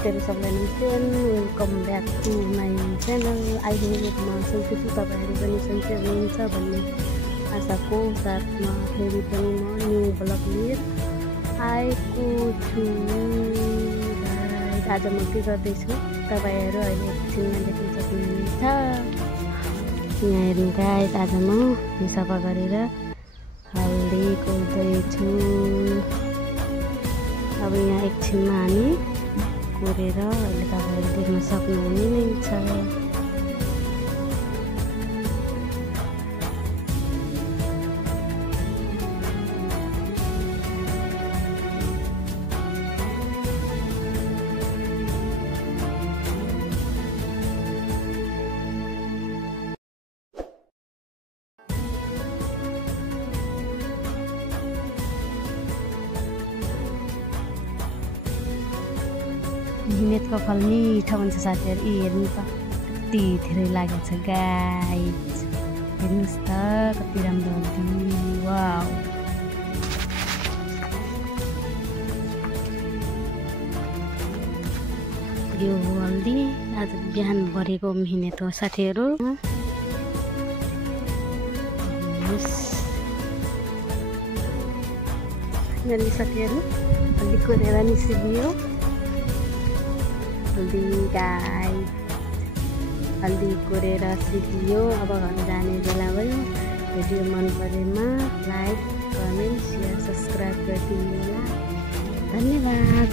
साथीहरु सबैलाई नमस्ते and welcome back to my channel. I hope म सन्चै छु, तपाईहरु पनि सन्चै हुनुहुन्छ भन्ने आशाको साथमा फेरि पनि म न्यू ब्लग लिएर आएको छु। आज म के गर्दैछु तपाईहरु अहिले एकछिनमा देख्न सक्नुहुन्छ। यहाँ हेर्नु गाइस, आज म सफा गरेर हल्दी कोर्दैछु। अब यहाँ एकछिनमा हामी कोरेर अहिले तपाईहरु देख्न सक्नुहुनेछ। हिमेतको फल मिठो हुन्छ साथीहरु। यी हेर्नु त कति धेरै लागेको छ गाइस, हेर्नुस् त कति राम्रो हल्दी। वाउ, यो हल्दी आज बिहान भरेको मिहिनेत हो साथीहरु। फाइनली साथीहरु हल्दी कोरेर निस्कियो। हल्दी गाइस, हल्दी कोरेर सिकियो। अब घर जाने बेला भयो। भिडियो मन परेमा लाइक, कमेन्ट, शेयर, सब्सक्राइब गरिदिनु होला। धन्यवाद।